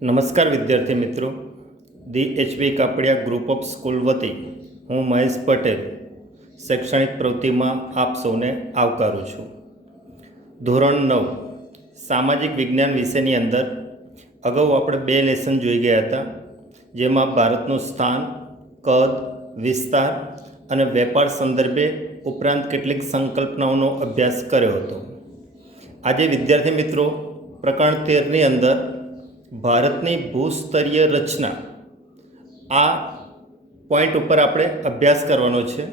નમસ્કાર વિદ્યાર્થી મિત્રો, the HV Kapadia group of school વતી હું મહેશ પટેલ શૈક્ષણિક પ્રવૃત્તિમાં આપ સૌને આવકારું છું. ધોરણ 9 સામાજિક વિજ્ઞાન વિષયની અંદર અગાઉ આપણે 2 લેસન જોઈ ગયા હતા, જેમાં ભારતનું સ્થાન, કદ, વિસ્તાર અને વેપાર સંદર્ભે ઉપરાંત કેટલીક સંકલ્પનાઓનો અભ્યાસ કર્યો હતો. આજે વિદ્યાર્થી મિત્રો પ્રકરણ 13ની અંદર ભારતની ભૂસ્તરીય રચના આ પોઈન્ટ ઉપર આપણે અભ્યાસ કરવાનો છે.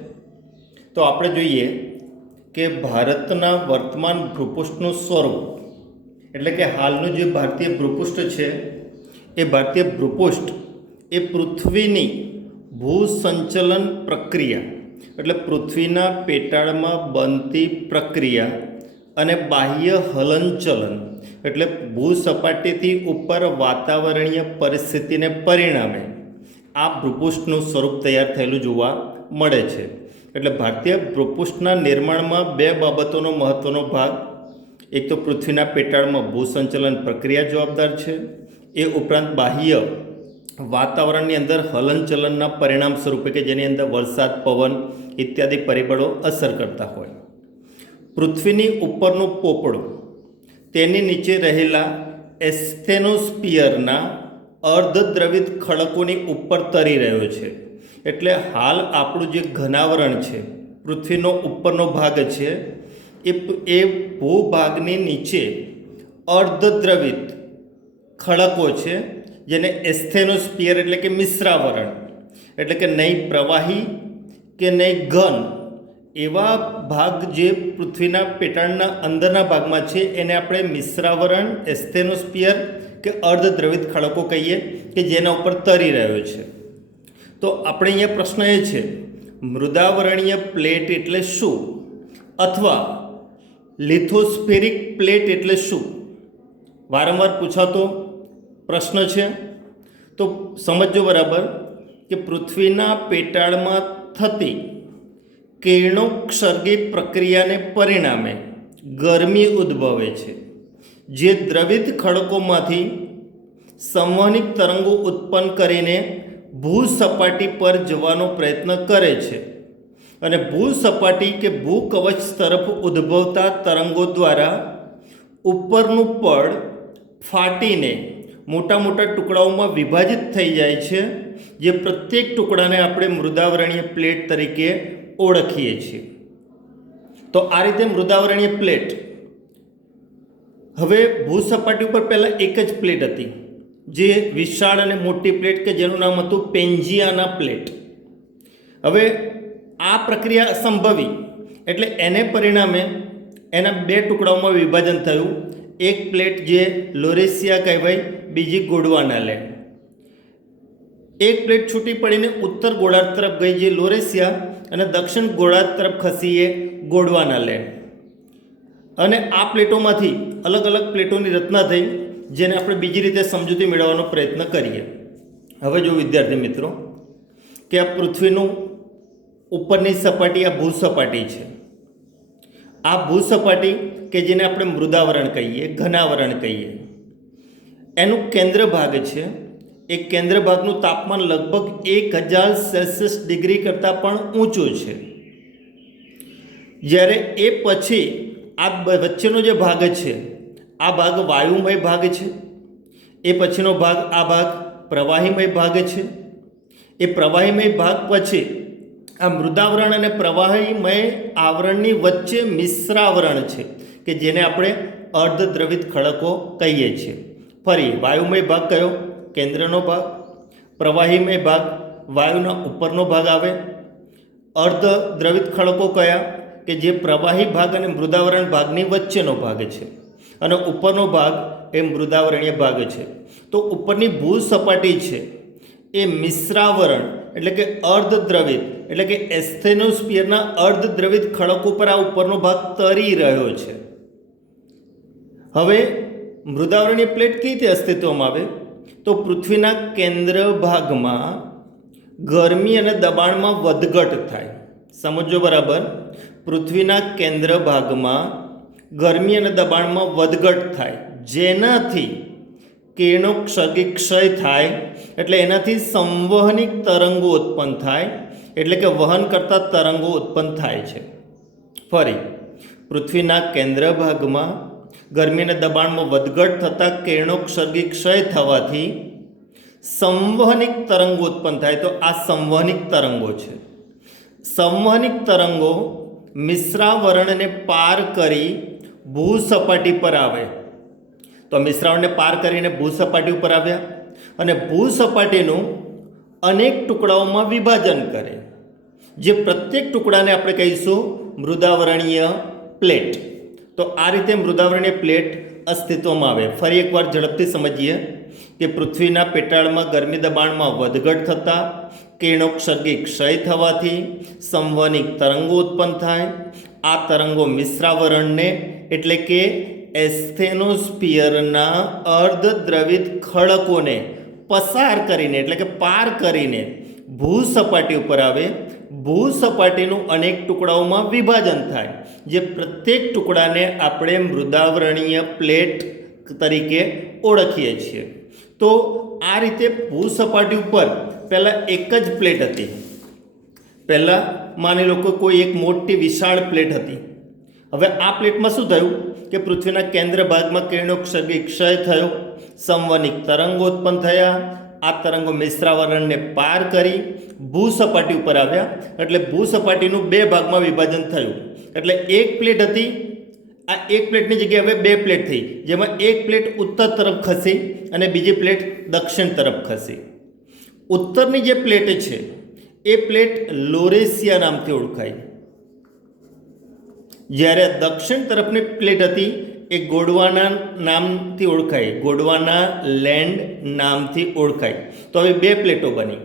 તો આપણે જોઈએ કે ભારતના વર્તમાન ભૂપૃષ્ઠનું સ્વરૂપ, એટલે કે હાલનું જે ભારતીય ભૂપૃષ્ઠ છે એ ભારતીય ભૂપૃષ્ઠ એ પૃથ્વીની ભૂસંચલન પ્રક્રિયા, એટલે પૃથ્વીના પેટાળમાં બનતી પ્રક્રિયા અને બાહ્ય હલનચલન, એટલે ભૂસપાટીથી ઉપર વાતાવરણીય પરિસ્થિતિને પરિણામે આ ભૂપૃષ્ઠનું સ્વરૂપ તૈયાર થયેલું જોવા મળે છે. એટલે ભારતીય ભૂપૃષ્ઠના નિર્માણમાં 2 બાબતોનો મહત્ત્વનો ભાગ, એક તો પૃથ્વીના પેટાળમાં ભૂસંચલન પ્રક્રિયા જવાબદાર છે, એ ઉપરાંત બાહ્ય વાતાવરણની અંદર હલનચલનના પરિણામ સ્વરૂપે કે જેની અંદર વરસાદ, પવન ઇત્યાદિ પરિબળો અસર કરતા હોય. પૃથ્વીની ઉપરનું પોપડું તેની નીચે રહેલા એસ્થેનોસ્ફિયરના અર્ધદ્રવિત ખડકોની ઉપર તરી રહ્યો છે. એટલે હાલ આપણું જે ઘનાવરણ છે, પૃથ્વીનો ઉપરનો ભાગ છે, એ ભૂભાગની નીચે અર્ધદ્રવિત ખડકો છે, જેને એસ્થેનોસ્ફિયર એટલે કે મિશ્રાવરણ, એટલે કે નહીં પ્રવાહી કે નહીં ઘન એવા ભાગ જે પૃથ્વીના પેટાળના અંદરના ભાગમાં છે એને આપણે મિશ્રાવરણ, એસ્થેનોસ્ફિયર કે અર્ધદ્રવિત ખડકો કહીએ, કે જેના ઉપર તરી રહ્યો છે. તો આપણે અહીંયા પ્રશ્ન એ છે, મૃદાવરણીય પ્લેટ એટલે શું, અથવા લિથોસ્ફેરિક પ્લેટ એટલે શું? વારંવાર પૂછાતો પ્રશ્ન છે. તો સમજો બરાબર કે પૃથ્વીના પેટાળમાં થતી કિરણોત્સર્ગી પ્રક્રિયાને પરિણામે ગરમી ઉદ્ભવે છે, જે દ્રવિત ખડકોમાંથી સંવહનિક તરંગો ઉત્પન્ન કરીને ભૂસપાટી પર જવાનો પ્રયત્ન કરે છે, અને ભૂસપાટી કે ભૂકવચ તરફ ઉદ્ભવતા તરંગો દ્વારા ઉપરનું પડ ફાટીને મોટા મોટા ટુકડાઓમાં વિભાજિત થઈ જાય છે, જે પ્રત્યેક ટુકડાને આપણે મૃદાવરણીય પ્લેટ તરીકે ઓળખીએ છીએ. તો આ રીતે મૃદાવરણીય પ્લેટ, હવે ભૂસપાટી ઉપર પહેલાં એક જ પ્લેટ હતી, જે વિશાળ અને મોટી પ્લેટ કે જેનું નામ હતું પેન્જિયાના પ્લેટ. હવે આ પ્રક્રિયા અસંભવી, એટલે એને પરિણામે એના 2 ટુકડાઓમાં વિભાજન થયું. એક પ્લેટ જે લોરેશિયા કહેવાય, બીજી ગોંડવાના. એક પ્લેટ છૂટી પડીને ઉત્તર ગોળાર્ધ તરફ ગઈ, જે લોરેશિયા, અને દક્ષિણ ગોળાર્ધ તરફ ખસી એ ગોંડવાના. અને આ પ્લેટોમાંથી અલગ અલગ પ્લેટોની રચના થઈ, જેને આપણે બીજી રીતે સમજૂતી મેળવવાનો પ્રયત્ન કરીએ. હવે જો વિદ્યાર્થી મિત્રો કે આ પૃથ્વીનું ઉપરની સપાટી આ ભૂસપાટી છે. આ ભૂસપાટી કે જેને આપણે મૃદાવરણ કહીએ, ઘનાવરણ કહીએ, એનું કેન્દ્ર ભાગ છે. એ કેન્દ્ર ભાગનું તાપમાન લગભગ 1000 સેલ્સિયસ ડિગ્રી કરતાં પણ ઊંચું છે. જ્યારે એ પછી આ વચ્ચેનો જે ભાગ છે, આ ભાગ વાયુમય ભાગ છે. એ પછીનો ભાગ, આ ભાગ પ્રવાહીમય ભાગ છે. એ પ્રવાહીમય ભાગ પછી આ મૃદાવરણ અને પ્રવાહીમય આવરણની વચ્ચે મિશ્રાવરણ છે, કે જેને આપણે અર્ધદ્રવિત ખડકો કહીએ છીએ. ફરી વાયુમય ભાગ કયો? કેન્દ્રનો ભાગ. પ્રવાહીમય ભાગ વાયુના ઉપરનો ભાગ આવે. અર્ધદ્રવિત ખડકો કયા? કે જે પ્રવાહી ભાગ અને મૃદાવરણ ભાગની વચ્ચેનો ભાગ છે, અને ઉપરનો ભાગ એ મૃદાવરણીય ભાગ છે. તો ઉપરની ભૂસપાટી છે એ મિશ્રાવરણ એટલે કે અર્ધદ્રવિત, એટલે કે એસ્થેનોસ્ફિયરના અર્ધદ્રવિત ખડકો પર આ ઉપરનો ભાગ તરી રહ્યો છે. હવે મૃદાવરણીય પ્લેટ કઈ રીતે અસ્તિત્વમાં આવે? તો પૃથ્વીના કેન્દ્ર ભાગમાં ગરમી અને દબાણમાં વધઘટ થાય. સમજો બરાબર, પૃથ્વીના કેન્દ્ર ભાગમાં ગરમી અને દબાણમાં વધઘટ થાય, જેનાથી કિરણોત્સર્ગી ક્ષય થાય એટલે એનાથી સંવહનિક તરંગો ઉત્પન્ન થાય, એટલે કે વહન કરતા તરંગો ઉત્પન્ન થાય છે. ફરી, પૃથ્વીના કેન્દ્ર ભાગમાં ગરમીના દબાણમાં વધઘટ થતાં કિરણોત્સર્ગી ક્ષય થવાથી સંવહનિક તરંગો ઉત્પન્ન થાય. તો આ સંવહનિક તરંગો છે. સંવહનિક તરંગો મિશ્રાવરણને પાર કરી ભૂસપાટી પર આવે. તો મિશ્રાવરણને પાર કરીને ભૂસપાટી ઉપર આવ્યા અને ભૂસપાટીનું અનેક ટુકડાઓમાં વિભાજન કરે, જે પ્રત્યેક ટુકડાને આપણે કહીશું મૃદાવરણીય પ્લેટ. તો આ રીતે મૃદાવરણીય પ્લેટ અસ્તિત્વમાં આવે. ફરી એકવાર ઝડપથી સમજીએ કે પૃથ્વીના પેટાળમાં ગરમી દબાણમાં વધઘટ થતાં કિરણોત્સર્ગી ક્ષય થવાથી સંવહનિક તરંગો ઉત્પન્ન થાય. આ તરંગો મિશ્રાવરણને એટલે કે એસ્થેનોસ્ફિયરના અર્ધદ્રવિત ખડકોને પસાર કરીને એટલે કે પાર કરીને ભૂસપાટી ઉપર આવે. ભૂસપાટીનું અનેક ટુકડાઓમાં વિભાજન થાય, જે પ્રત્યેક ટુકડાને આપણે મૃદાવરણીય પ્લેટ તરીકે ઓળખીએ છીએ. તો આ રીતે ભૂસપાટી ઉપર પહેલાં એક જ પ્લેટ હતી. પહેલાં માની લો કે કોઈ એક મોટી વિશાળ પ્લેટ હતી. હવે આ પ્લેટમાં શું થયું કે પૃથ્વીના કેન્દ્ર ભાગમાં કિરણોત્સર્ગી ક્ષય થયો, સંવહનિક તરંગો ઉત્પન્ન થયા. આ તરંગો મિશ્રાવરણને પાર કરી ભૂસપાટી ઉપર આવ્યા, એટલે ભૂસપાટીનું બે ભાગમાં વિભાજન થયું. એટલે એક પ્લેટ હતી, આ એક પ્લેટની જગ્યાએ હવે બે પ્લેટ થઈ, જેમાં એક પ્લેટ ઉત્તર તરફ ખસી અને બીજી પ્લેટ દક્ષિણ તરફ ખસી. ઉત્તરની જે પ્લેટ છે એ પ્લેટ લોરેશિયા નામથી ઓળખાય, જ્યારે દક્ષિણ તરફની પ્લેટ હતી એ ગોંડવાના નામથી ઓળખાય, ગોંડવાના લેન્ડ નામથી ઓળખાય. તો હવે બે પ્લેટો બની.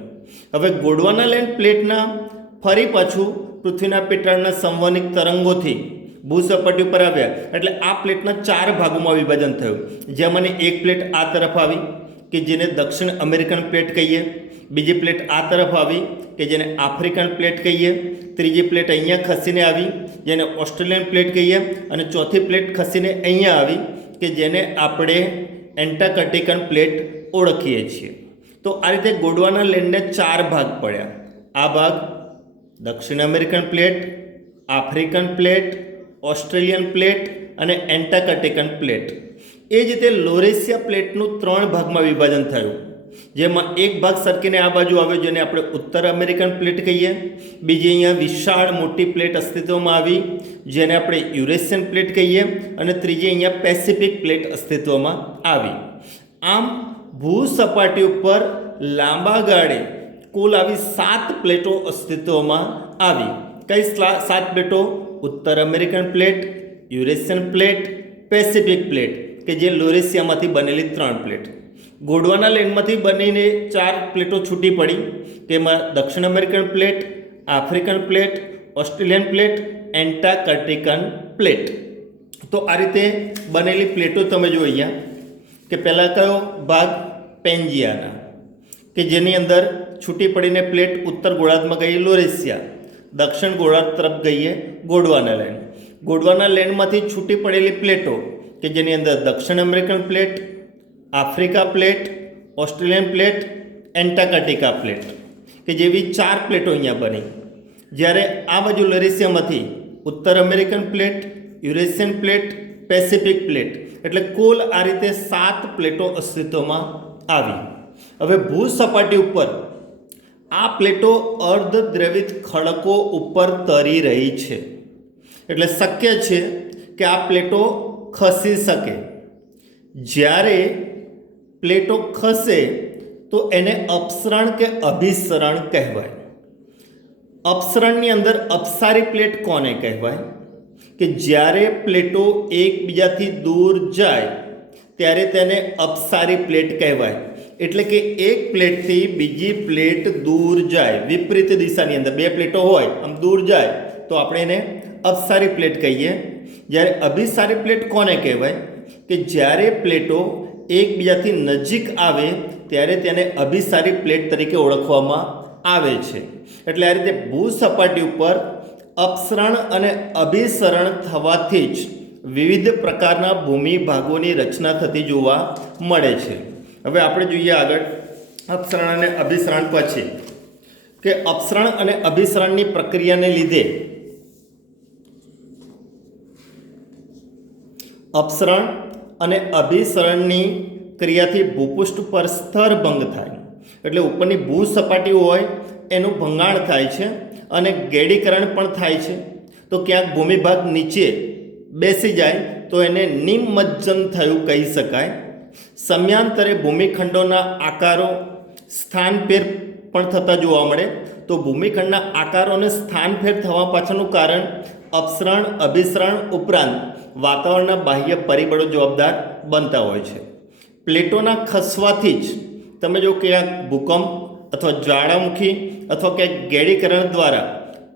હવે ગોંડવાના લેન્ડ પ્લેટના ફરી પાછું પૃથ્વીના પેટાળના સંવહનિક તરંગોથી ભૂસપાટી ઉપર આવ્યા, એટલે આ પ્લેટના ચાર ભાગોમાં વિભાજન થયું. જેમાંની એક પ્લેટ આ તરફ આવી કે જેને દક્ષિણ અમેરિકન પ્લેટ કહીએ, બીજી પ્લેટ આ તરફ આવી કે જેને આફ્રિકન પ્લેટ કહીએ, ત્રીજી પ્લેટ અહીંયા ખસીને આવી જેને ઓસ્ટ્રેલિયન પ્લેટ કહીએ, અને ચોથી પ્લેટ ખસીને અહીંયા આવી કે જેને આપણે એન્ટાર્કટિકન પ્લેટ ઓળખીએ છીએ. તો આ રીતે ગોંડવાના લેન્ડને ચાર ભાગ પડ્યા. આ ભાગ દક્ષિણ American plate, African plate, Australian plate અને એન્ટાર્કટિકન પ્લેટ. એ જ રીતે લોરેશિયા પ્લેટનું ત્રણ ભાગમાં વિભાજન થયું, જેમાં એક ભાગ સરકીને આ બાજુ આવ્યો જેને આપણે ઉત્તર અમેરિકન પ્લેટ કહીએ, બીજી અહીંયા વિશાળ મોટી પ્લેટ અસ્તિત્વમાં આવી જેને આપણે યુરેશિયન પ્લેટ કહીએ, અને ત્રીજી અહીંયા પેસિફિક પ્લેટ અસ્તિત્વમાં આવી. આમ ભૂસપાટી ઉપર લાંબા ગાળે કુલ આવી 7 પ્લેટો અસ્તિત્વમાં આવી. કઈ 7 પ્લેટો? ઉત્તર American plate, Eurasian plate, Pacific plate કે જે લોરેશિયામાંથી બનેલી 3 પ્લેટ. ગોંડવાના લેન્ડમાંથી બનીને 4 પ્લેટો છૂટી પડી, તેમાં દક્ષિણ American plate, African plate, Australian plate, Antarctican plate. તો આ રીતે બનેલી પ્લેટો તમે જો અહીંયા કે પહેલાં કયો ભાગ? પેન્જિયાના, કે જેની અંદર છૂટી પડીને પ્લેટ ઉત્તર ગોળાર્ધમાં ગઈ લોરેશિયા, દક્ષિણ ગોળાર્ધ તરફ ગઈએ ગોંડવાના લેન્ડ. ગોંડવાના લેન્ડમાંથી છૂટી પડેલી પ્લેટો કે જેની અંદર દક્ષિણ American plate, Africa plate, Australian plate, Antarctica plate કે જેવી 4 પ્લેટો અહીંયા બની. જ્યારે આ બાજુ લોરેશિયામાંથી ઉત્તર American plate, Eurasian plate, Pacific plate, એટલે કુલ આ રીતે 7 પ્લેટો અસ્તિત્વમાં આવી. હવે ભૂસપાટી ઉપર આ પ્લેટો અર્ધદ્રવિત ખડકો ઉપર તરી રહી છે, એટલે શક્ય છે કે આ પ્લેટો ખસી શકે. જ્યારે પ્લેટો ખસે તો એને અપસરણ કે અભિસરણ કહેવાય. અપસરણની અંદર અપસારી પ્લેટ કોને કહેવાય? કે જ્યારે પ્લેટો એકબીજાથી દૂર જાય ત્યારે તેને અપસારી પ્લેટ કહેવાય. એટલે કે એક પ્લેટથી બીજી પ્લેટ દૂર જાય, વિપરીત દિશાની અંદર 2 પ્લેટો હોય આમ દૂર જાય તો આપણે એને અપસારી પ્લેટ કહીએ. જ્યારે અભિસારી પ્લેટ કોને કહેવાય? કે જ્યારે પ્લેટો એકબીજાથી નજીક આવે ત્યારે તેને અભિસારી પ્લેટ તરીકે ઓળખવામાં આવે છે. એટલે આ રીતે ભૂસપાટી ઉપર અપસરણ અને અભિસરણ થવાથી જ વિવિધ પ્રકારના ભૂમિ ભાગોની રચના થતી જોવા મળે છે. હવે આપણે જોઈએ આગળ અપસરણ અને અભિસરણ પછી કે અપસરણ અને અભિસરણની પ્રક્રિયાને લીધે અપસરણ અને અભિસરણની ક્રિયાથી ભૂપૃષ્ઠ પર સ્તર ભંગ થાય, એટલે ઉપરની ભૂ સપાટી હોય એનું ભંગાણ થાય છે અને ગેડીકરણ પણ થાય છે. તો ક્યાંક ભૂમિભાગ નીચે બેસી જાય તો એને નિમજ્જન થયું કહી શકાય. સમયાંતરે ભૂમિખંડોના આકારો સ્થાનફેર પણ થતા જોવા મળે. તો ભૂમિખંડના આકારોને સ્થાનફેર થવા પાછળનું કારણ અપસરણ અભિસરણ ઉપરાંત વાતાવરણના બાહ્ય પરિબળો જવાબદાર બનતા હોય છે. પ્લેટોના ખસવાથી જ તમે જો ક્યાંક ભૂકંપ અથવા જ્વાળામુખી અથવા ક્યાંક ગેડીકરણ દ્વારા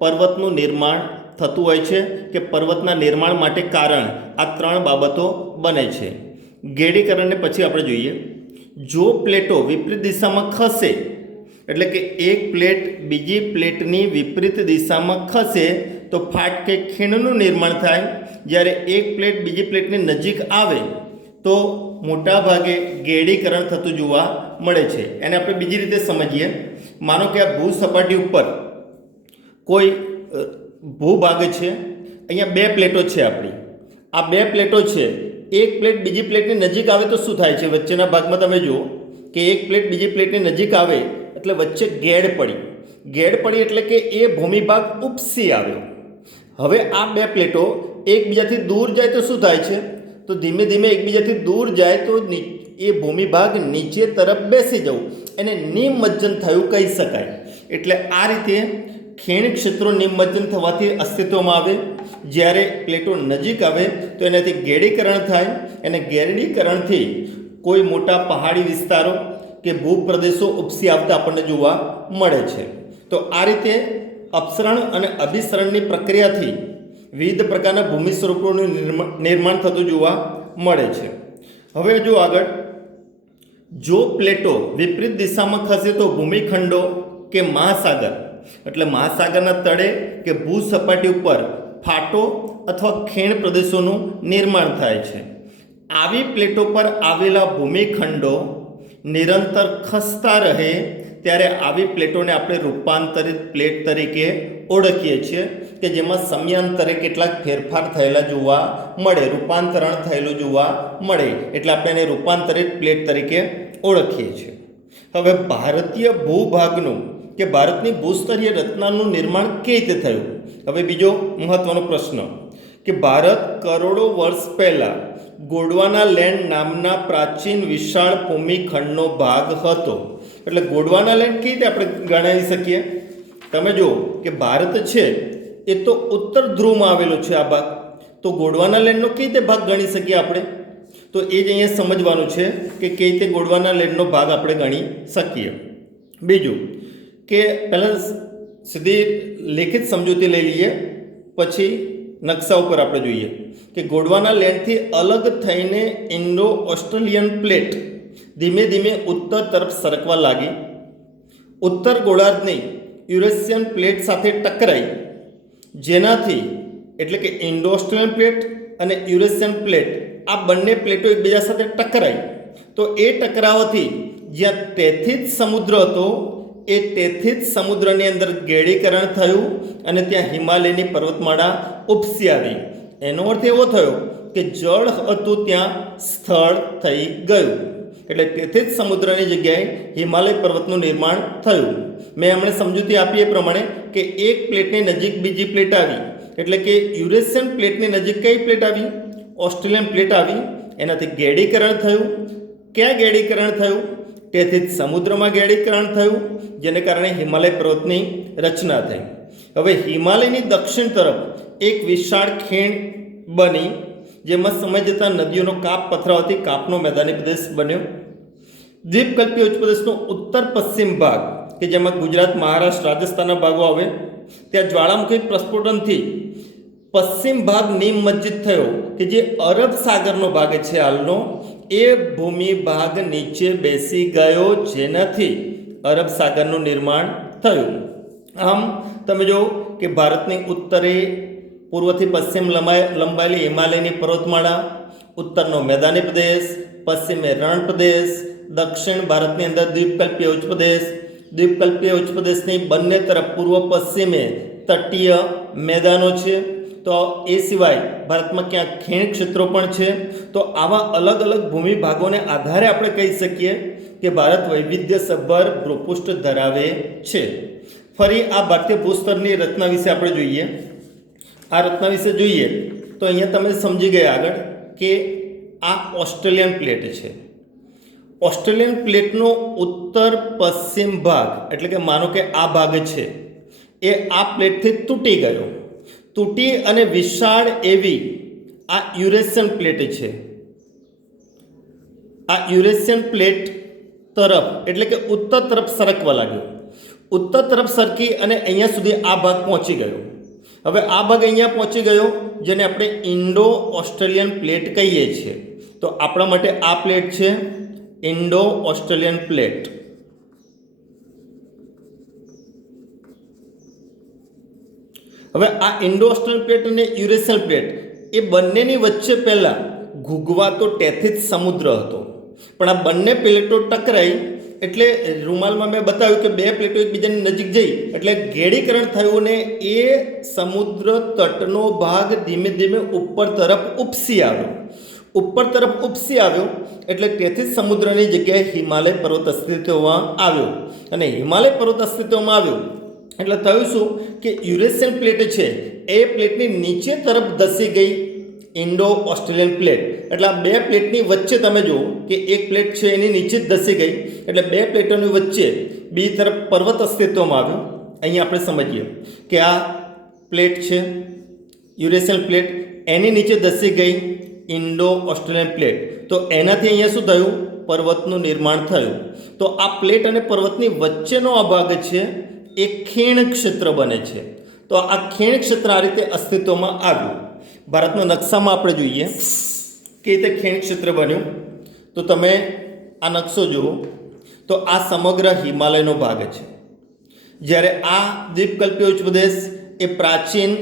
પર્વતનું નિર્માણ થતું હોય છે કે પર્વતના નિર્માણ માટે કારણ આ ત્રણ બાબતો બને છે. ગેડીકરણને પછી આપણે જોઈએ, જો પ્લેટો વિપરીત દિશામાં ખસે, એટલે કે એક પ્લેટ બીજી પ્લેટની વિપરીત દિશામાં ખસે તો ફાટ કે ખીણનું નિર્માણ થાય. જ્યારે એક પ્લેટ બીજી પ્લેટની નજીક આવે તો મોટા ભાગે ગેડીકરણ થતું જોવા મળે છે. એને આપણે બીજી રીતે સમજીએ. માનો કે આ ભૂ સપાટી ઉપર કોઈ ભૂભાગ છે, અહીંયા બે પ્લેટો છે આપણી, આ બે પ્લેટો છે. એક પ્લેટ બીજી પ્લેટની નજીક આવે તો શું થાય છે? વચ્ચેના ભાગમાં તમે જુઓ કે એક પ્લેટ બીજી પ્લેટની નજીક આવે એટલે વચ્ચે ગેડ પડી. ગેડ પડી એટલે કે એ ભૂમિભાગ ઉપસી આવ્યો. હવે આ બે પ્લેટો એકબીજાથી દૂર જાય તો શું થાય છે? તો ધીમે ધીમે એકબીજાથી દૂર જાય તો એ ભૂમિભાગ નીચે તરફ બેસી જવું, એને નિમજ્જન થયું કહી શકાય. એટલે આ રીતે ખીણ ક્ષેત્રો નિમજ્જન થવાથી અસ્તિત્વમાં આવે. જ્યારે પ્લેટો નજીક આવે તો એનાથી ગેડીકરણ થાય. અને ગેડીકરણથી કોઈ મોટા પહાડી વિસ્તારો કે ભૂપ્રદેશો ઉપસી આવતા આપણને જોવા મળે છે. તો આ રીતે અપસરણ અને અભિસરણની પ્રક્રિયાથી વિવિધ પ્રકારના ભૂમિ સ્વરૂપોનું નિર્માણ થતું જોવા મળે છે. હવે જો આગળ, જો પ્લેટો વિપરીત દિશામાં ખસે તો ભૂમિખંડો કે મહાસાગર, એટલે મહાસાગરના તળે કે ભૂ સપાટી ઉપર ફાટો અથવા ખીણ પ્રદેશોનું નિર્માણ થાય છે. આવી પ્લેટો પર આવેલા ભૂમિખંડો નિરંતર ખસતા રહે ત્યારે આવી પ્લેટોને આપણે રૂપાંતરિત પ્લેટ તરીકે ઓળખીએ છીએ, કે જેમાં સમયાંતરે કેટલાક ફેરફાર થયેલા જોવા મળે, રૂપાંતરણ થયેલું જોવા મળે, એટલે આપણે એને રૂપાંતરિત પ્લેટ તરીકે ઓળખીએ છીએ. હવે ભારતીય ભૂભાગનું કે ભારતની ભૂસ્તરીય રચનાનું નિર્માણ કેવી રીતે થયું? હવે બીજો મહત્વનો પ્રશ્ન કે ભારત કરોડો વર્ષ પહેલાં ગોંડવાના લેન્ડ નામના પ્રાચીન વિશાળ ભૂમિખંડનો ભાગ હતો. એટલે ગોંડવાના લેન્ડ કેવી રીતે આપણે ગણાવી શકીએ? તમે જુઓ કે ભારત છે એ તો ઉત્તર ધ્રુવમાં આવેલો છે આ ભાગ, તો ગોંડવાના લેન્ડનો કેવી રીતે ભાગ ગણી શકીએ આપણે? તો એ જ અહીંયા સમજવાનું છે કે કેવી રીતે ગોંડવાના લેન્ડનો ભાગ આપણે ગણી શકીએ. બીજું કે પહેલાં સીધી લેખિત સમજૂતી લઈ લઈએ, પછી નકશા ઉપર આપણે જોઈએ કે ગોંડવાના લેન્ડથી અલગ થઈને ઇન્ડો ઓસ્ટ્રેલિયન પ્લેટ ધીમે ધીમે ઉત્તર તરફ સરકવા લાગી. ઉત્તર ગોળાર્ધની યુરેશિયન પ્લેટ સાથે ટકરાઈ, જેનાથી એટલે કે ઇન્ડો ઓસ્ટ્રેલિયન પ્લેટ અને યુરેશિયન પ્લેટ આ બંને પ્લેટો એકબીજા સાથે ટકરાઈ. તો એ ટકરાવથી જ્યાં તેથિત સમુદ્ર હતો એ તેથિત સમુદ્રની અંદર ગેડીકરણ થયું અને ત્યાં હિમાલયની પર્વતમાળા ઉપસી આવી. એનો અર્થ એવો થયો કે જળ હતું ત્યાં સ્થળ થઈ ગયું, એટલે તેથિત સમુદ્રની જગ્યાએ હિમાલય પર્વતનું નિર્માણ થયું. મેં હમણાં સમજૂતી આપી એ પ્રમાણે કે એક પ્લેટની નજીક બીજી પ્લેટ આવી, એટલે કે યુરેશિયન પ્લેટની નજીક કઈ પ્લેટ આવી? ઓસ્ટ્રેલિયન પ્લેટ આવી. એનાથી ગેડીકરણ થયું. ક્યાં ગેડીકરણ થયું? તેથિત સમુદ્રમાં ગેડીકરણ થયું, જેને કારણે હિમાલય પર્વતની રચના થઈ. હવે હિમાલયની દક્ષિણ તરફ એક વિશાળ ખીણ બની, જેમાં સમય જતાં નદીઓનો કાપ પથરાવાથી કાપનો મેદાની પ્રદેશ બન્યો. દ્વીપકલ્પીય ઉચ્ચપ્રદેશનો ઉત્તર પશ્ચિમ ભાગ કે જેમાં ગુજરાત, મહારાષ્ટ્ર, રાજસ્થાનના ભાગો આવે, ત્યાં જ્વાળામુખી પ્રસ્ફોટનથી પશ્ચિમ ભાગ નિમજ્જિત થયો કે જે અરબ સાગરનો ભાગ છે હાલનો, એ ભૂમિ ભાગ નીચે બેસી ગયો, જેનાથી અરબ સાગરનું નિર્માણ થયું. આમ તમે જો કે ભારતની ઉત્તરે પૂર્વથી પશ્ચિમ લંબાયેલી હિમાલયની પર્વતમાળા, ઉત્તરનો મેદાની પ્રદેશ, પશ્ચિમે રણ પ્રદેશ દક્ષિણ ભારતની અંદર દ્વીપકલ્પીય ઉચ્ચપ્રદેશ, દ્વીપકલ્પીય ઉચ્ચપ્રદેશની બંને તરફ પૂર્વ પશ્ચિમે તટીય મેદાનો છે. તો એ સિવાય ભારતમાં ક્યાંક ખીણ ક્ષેત્રો પણ છે. તો આવા અલગ અલગ ભૂમિભાગોને આધારે આપણે કહી શકીએ કે ભારત વૈવિધ્યસભર ભૂપૃષ્ઠ ધરાવે છે. ફરી આ ભારતીય ભૂસ્તરની રચના વિશે આપણે જોઈએ. આ રચના વિશે જોઈએ તો અહીંયા તમે સમજી ગયા આગળ કે આ ઓસ્ટ્રેલિયન પ્લેટ છે. ઓસ્ટ્રેલિયન પ્લેટનો ઉત્તર પશ્ચિમ ભાગ એટલે કે માનો કે આ ભાગ છે એ આ પ્લેટથી તૂટી ગયો. તૂટી અને વિશાળ એવી આ યુરેશિયન પ્લેટ છે. આ યુરેશિયન પ્લેટ તરફ એટલે કે ઉત્તર તરફ સરકવા લાગ્યો. ઉત્તર તરફ સરકી અને અહીંયા સુધી આ ભાગ પહોંચી ગયો. હવે આ ભાગ અહીંયા પહોંચી ગયો જેને આપણે ઇન્ડો ઓસ્ટ્રેલિયન પ્લેટ કહીએ છીએ. તો આપણા માટે આ પ્લેટ છે ઇન્ડો ઓસ્ટ્રેલિયન પ્લેટ. હવે આ ઇન્ડો ઓસ્ટ્રેલિયન પ્લેટ અને યુરેશિયન પ્લેટ એ બંનેની વચ્ચે પહેલાં ઘૂઘવાતો ટેથિસ સમુદ્ર હતો. પણ આ બંને પ્લેટો ટકરાઈ એટલે રૂમાલમાં મેં બતાવ્યું કે બે પ્લેટો એકબીજાની નજીક જઈ એટલે ઘેડીકરણ થયું ને એ સમુદ્ર તટનો ભાગ ધીમે ધીમે ઉપર તરફ ઉપસી આવ્યો. ઉપર તરફ ઉપસી આવ્યો એટલે ટેથિસ સમુદ્રની જગ્યાએ હિમાલય પર્વત અસ્તિત્વમાં આવ્યો. અને હિમાલય પર્વત અસ્તિત્વમાં આવ્યો એટલે થયું શું કે યુરેશિયન પ્લેટ છે એ પ્લેટની નીચે તરફ ધસી ગઈ ઇન્ડો ઓસ્ટ્રેલિયન પ્લેટ. એટલે આ બે પ્લેટની વચ્ચે તમે જુઓ કે એક પ્લેટ છે એની નીચે જ ધસી ગઈ એટલે બે પ્લેટોની વચ્ચે બીજી તરફ પર્વત અસ્તિત્વમાં આવ્યો. અહીંયા આપણે સમજીએ કે આ પ્લેટ છે યુરેશિયન પ્લેટ, એની નીચે ધસી ગઈ ઇન્ડો ઓસ્ટ્રેલિયન પ્લેટ. તો એનાથી અહીંયા શું થયું? પર્વતનું નિર્માણ થયું. તો આ પ્લેટ અને પર્વતની વચ્ચેનો આ ભાગ છે એ ખીણ ક્ષેત્ર બને છે. તો આ ખીણ ક્ષેત્ર આ રીતે અસ્તિત્વમાં આવ્યું. ભારતના નકશામાં આપણે જોઈએ કે રીતે ખીણ ક્ષેત્ર બન્યું. તો તમે આ નકશો જુઓ તો આ સમગ્ર હિમાલયનો ભાગ છે. જ્યારે આ દ્વીપકલ્પીય ઉચ્ચપ્રદેશ એ પ્રાચીન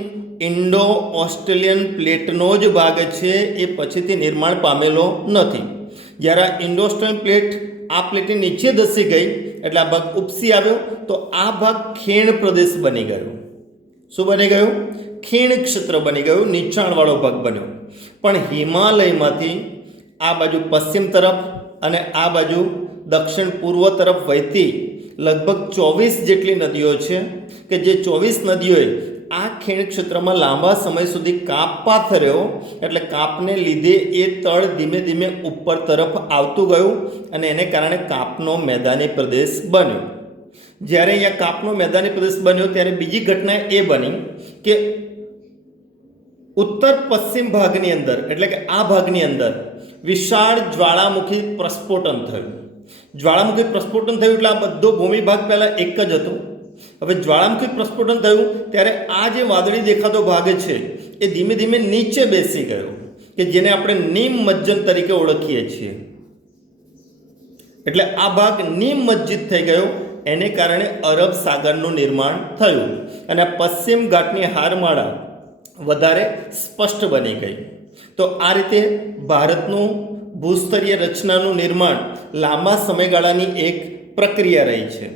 ઇન્ડો ઓસ્ટ્રેલિયન પ્લેટનો જ ભાગ છે, એ પછીથી નિર્માણ પામેલો નથી. જ્યારે આ ઇન્ડો ઓસ્ટ્રેલિયન પ્લેટ આ પ્લેટની નીચે ધસી ગઈ એટલે આ ભાગ ઉપસી આવ્યો તો આ ભાગ ખીણ પ્રદેશ બની ગયો. શું બની ગયું? ખીણ ક્ષેત્ર બની ગયું, નીચાણવાળો ભાગ બન્યો. પણ હિમાલયમાંથી આ બાજુ પશ્ચિમ તરફ અને આ બાજુ દક્ષિણ પૂર્વ તરફ વહેતી લગભગ 24 જેટલી નદીઓ છે કે જે 24 નદીઓએ આ ખીણ ક્ષેત્રમાં લાંબા સમય સુધી કાપપાથ રહ્યો. એટલે કાપને લીધે એ તળ ધીમે ધીમે ઉપર તરફ આવતું ગયું અને એને કારણે કાપનો મેદાની પ્રદેશ બન્યો. જ્યારે અહીંયા કાપનો મેદાની પ્રદેશ બન્યો ત્યારે બીજી ઘટના એ બની કે ઉત્તર પશ્ચિમ ભાગની અંદર એટલે કે આ ભાગની અંદર વિશાળ જ્વાળામુખી પ્રસ્ફોટન થયું. જ્વાળામુખી પ્રસ્ફોટન થયું એટલે આ બધો ભૂમિભાગ પહેલાં એક જ હતો. હવે જ્વાળામુખી પ્રસ્ફોટન થયું ત્યારે આ જે વાદળી દેખાતો ભાગ છે એ ધીમે ધીમે નીચે બેસી ગયો કે જેને આપણે નિમજ્જન તરીકે ઓળખીએ છીએ. એટલે આ ભાગ નિમજ્જિત થઈ ગયો. એને કારણે અરબ સાગરનું નિર્માણ થયું અને આ પશ્ચિમ ઘાટની હારમાળા વધારે સ્પષ્ટ બની ગઈ. તો આ રીતે ભારતનું ભૂસ્તરીય રચનાનું નિર્માણ લાંબા સમયગાળાની એક પ્રક્રિયા રહી છે.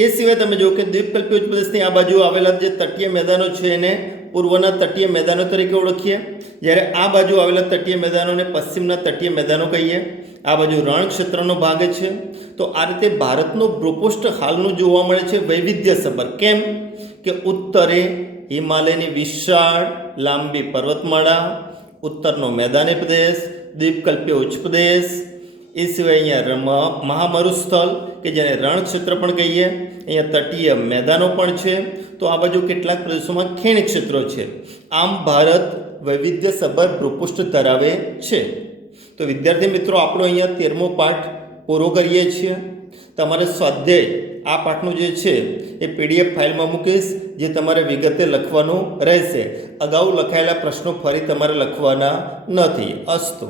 એ સિવાય તમે જુઓ કે દ્વીપકલ્પીય ઉચ્ચપ્રદેશની આ બાજુ આવેલા જે તટીય મેદાનો છે એને પૂર્વના તટીય મેદાનો તરીકે ઓળખીએ, જ્યારે આ બાજુ આવેલા તટીય મેદાનોને પશ્ચિમના તટીય મેદાનો કહીએ. આ બાજુ રણ ક્ષેત્રનો ભાગ છે. તો આ રીતે ભારતનું ભૂપૃષ્ઠ હાલનું જોવા મળે છે વૈવિધ્યસભર. કેમ કે ઉત્તરે હિમાલયની વિશાળ લાંબી પર્વતમાળા, ઉત્તરનો મેદાની પ્રદેશ, દ્વીપકલ્પીય ઉચ્ચપ્રદેશ, એ સિવાય અહીંયા મહામરુસ્થળ કે જેને રણ ક્ષેત્ર પણ કહીએ, અહીંયા તટીય મેદાનો પણ છે. તો આ બાજુ કેટલાક પ્રદેશોમાં ખીણ ક્ષેત્રો છે. આમ ભારત વૈવિધ્યસભર ભૂપૃષ્ઠ ધરાવે છે. તો વિદ્યાર્થી મિત્રો, આપણો અહીંયા 13મો પાઠ પૂરો કરીએ છીએ. તમારે સ્વાધ્યાય આ પાઠનું જે છે એ PDF ફાઇલમાં મૂકીશ, જે તમારે વિગતે લખવાનું રહેશે. અગાઉ લખાયેલા પ્રશ્નો ફરી તમારે લખવાના નથી. અસ્તુ.